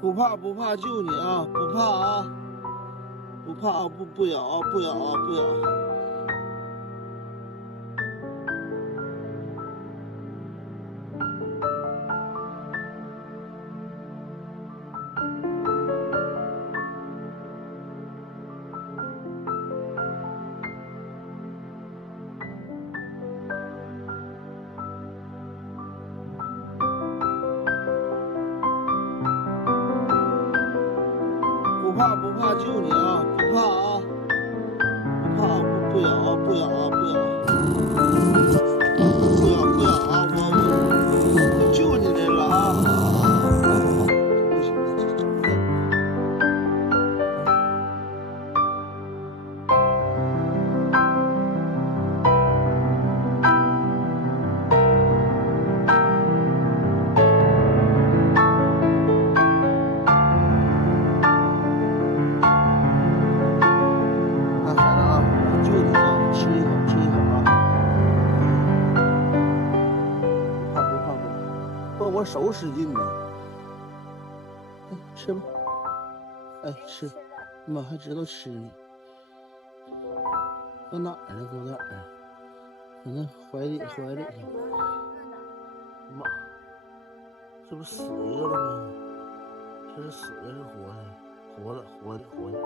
不怕不怕，救你啊！不怕啊！不怕啊！不咬啊！不咬啊！不咬。不怕不怕，救你啊！不怕啊！不怕啊！不咬啊！不咬啊！不咬！不咬不咬啊！我救你来了啊！不行，这怎么的？看孩子啊，我救你啊！吃一口，吃一口啊！不怕不怕不怕，抱我手使劲呢。吃吧，哎，吃，妈还知道吃呢。搁哪儿呢？搁哪儿啊？搁那怀里呢。妈，这不死一个了吗？这是死的是活的？活的。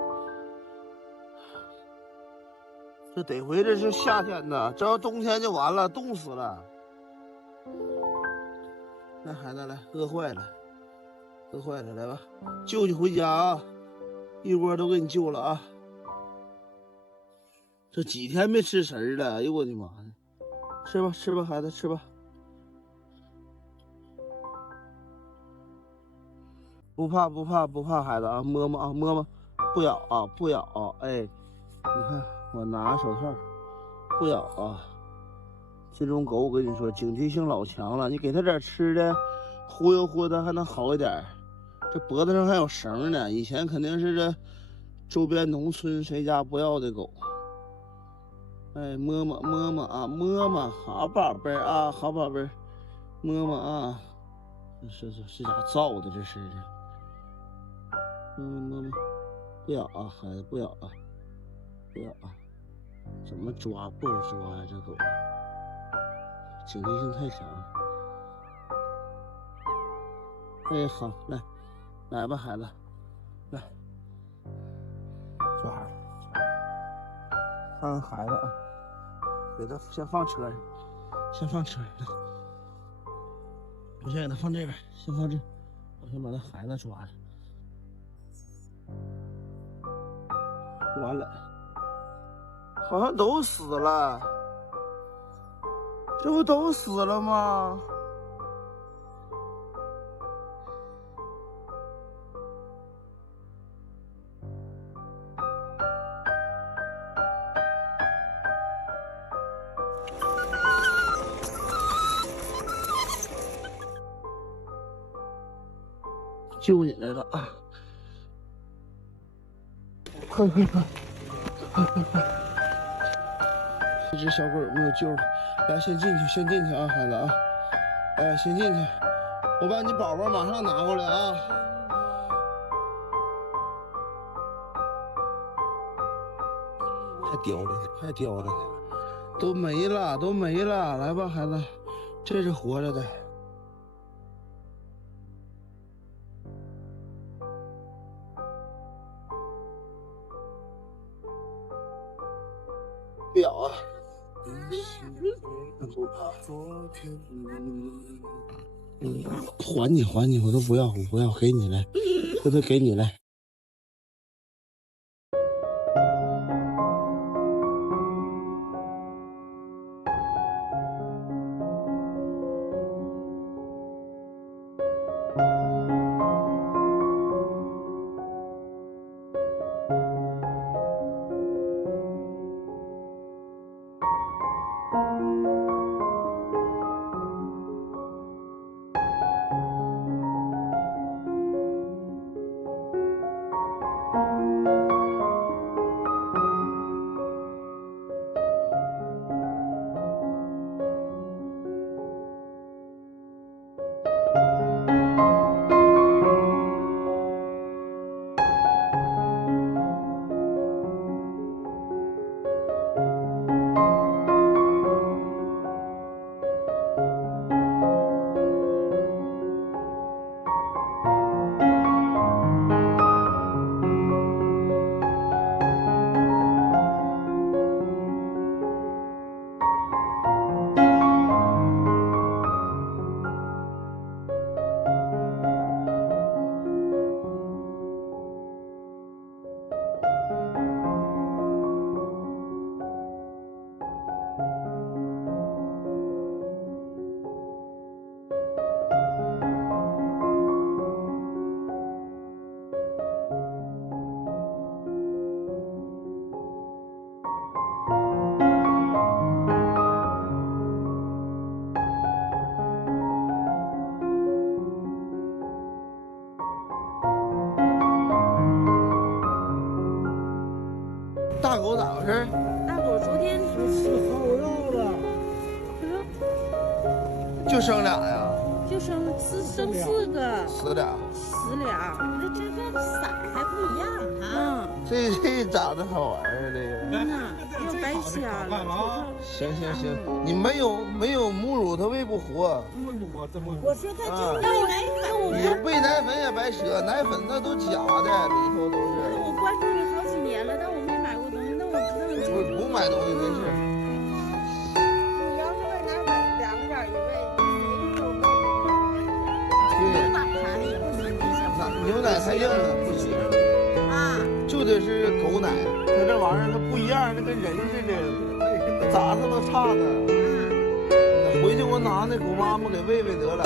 这得回这是夏天呢，这要冬天就完了，冻死了。那孩子来，饿坏了，来吧，救你回家啊！一窝都给你救了啊！这几天没吃食儿了，哎呦我的妈呀！吃吧，孩子吃吧。不怕，孩子啊，摸摸啊，摸摸，不咬啊，不咬啊，哎，你看我拿手套，不咬啊。这种狗我跟你说，警惕性老强了，你给它点吃的，忽悠忽悠它还能好一点。这脖子上还有绳呢，以前肯定是这周边农村谁家不要的狗。哎，摸摸啊，摸摸，好宝贝儿啊，好宝贝儿，摸摸啊，是咋造的？这是的，摸摸，不咬啊，孩子不咬啊，不咬啊，怎么抓不好抓呀？这狗警惕性太强。哎，好，来吧，孩子，来，抓着，看看孩子啊，给他先放车上，我先给他放这边，先放这，我先把他孩子抓着。完了，好像都死了，这不都死了吗？救你来了啊！快！这只小狗有没有救？来，先进去啊，孩子啊！哎，先进去，我把你宝宝马上拿过来啊！还叼着呢，都没了，来吧，孩子，这是活着的。不咬啊！还你，我都不要，给你来，这都给你来。事儿？大狗昨天吃耗药了，就生俩呀？就生4个，死俩。那这个色还不一样哈。这长得好玩儿，这个。又白瞎了。行，你没有母乳，它喂不活。我说它就喂奶粉，你喂奶粉也白扯，奶粉那都假的，里头都是。我关注你好几年了，但我没买过东西，那我知道你不买东西没事。你要是喂奶粉，2个点一喂，对，奶啥的也不行，牛奶太硬了，不行。啊，就得是狗奶，它这玩意儿它不一样，它跟人似的，咋它都差的。回去我拿那狗妈妈给喂喂得了。